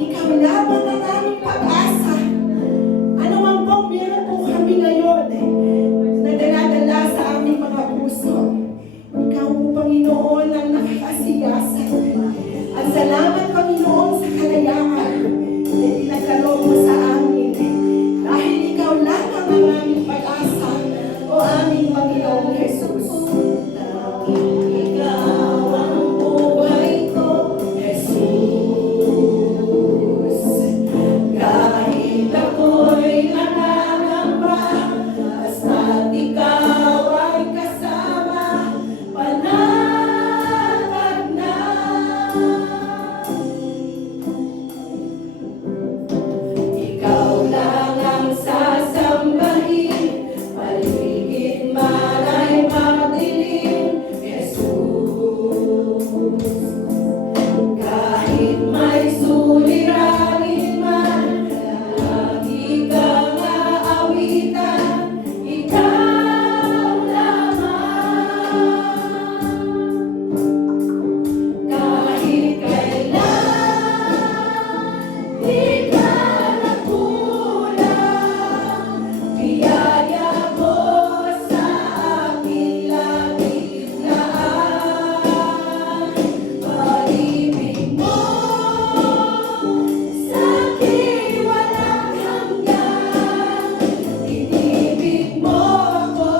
Ikaw lamang ang aming pag-asa. Ano man pong meron po kami ngayon na dala-dala sa aming mga puso. Ikaw po, Panginoon, ang nakakasiyasan. At salamat, Panginoon, sa kalayaan na pinagkaloob mo sa amin. Dahil ikaw lamang ang aming pag-asa, o aming Panginoong Jesus. Ikaw ang buhay ko, Jesus. Kahit ako'y nanganamba, basta't ikaw ay kasama, panatag na. Ikaw lang ang sasambahin, paligid man ay madilim, Jesus. Kahit may suliranin man, lagi kang aawitan, ikaw lamang. Kahit kailan, di ka nagkulang, biyaya mo sa aking labis-laan. Pag-ibig mo sa'kin walang hanggan, inibig mo ako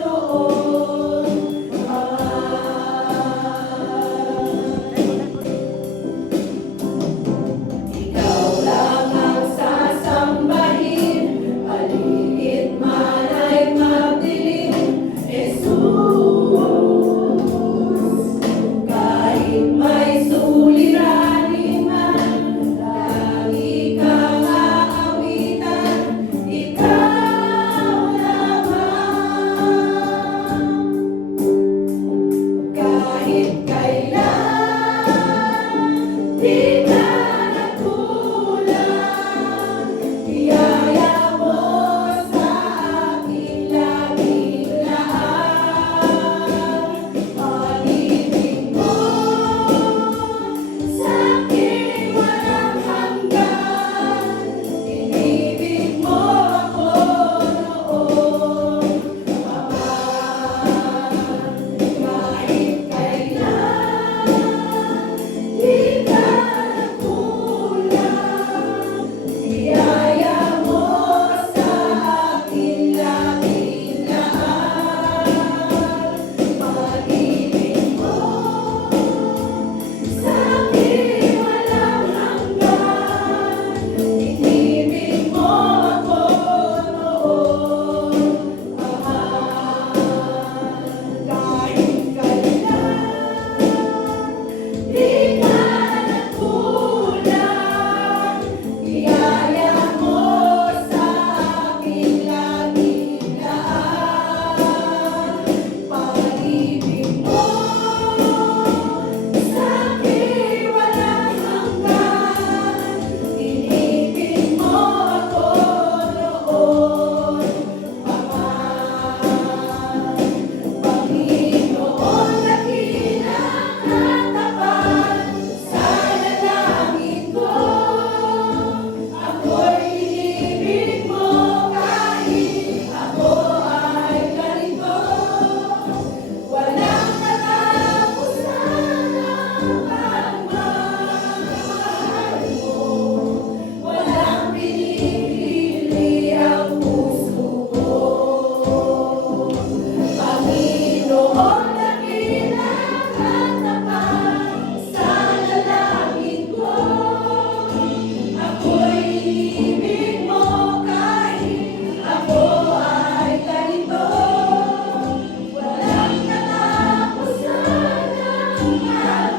noon pa. Ikaw lang ang sasambahin, paligid man ay madilim, Jesus. Kahit may suliranin man, lagi kang aawitan, ikaw lamang. Kahit kailan, di ka nagkulang, biyaya mo sa aking labis-laan. Pag-ibig mo sa'kin walang hanggan, inibig mo ako noon pa man. Kahit kailan, di ka nagkulang, biyaya mo sa aking labis-laan. Pag-ibig mo sa'kin walang hanggan, inibig mo ako noon pa man. Kahit kailan, di ka nagkulang, biyaya mo sa aking labis-laan. Pag-ibig mo sa'kin walang hanggan, inibig mo ako noon pa man. Panginoon, dakilang hatapan sa dalangin ko, ako'y inibig mo kahit ako ay ganito. Walang katapusan ang pagmamahal mo, walang pinipili ang puso ko. Panginoon, dakilang hatapan sa dalangin ko, ako'y inibig mo kahit ako ay ganito. Walang katapusan ang pagmamahal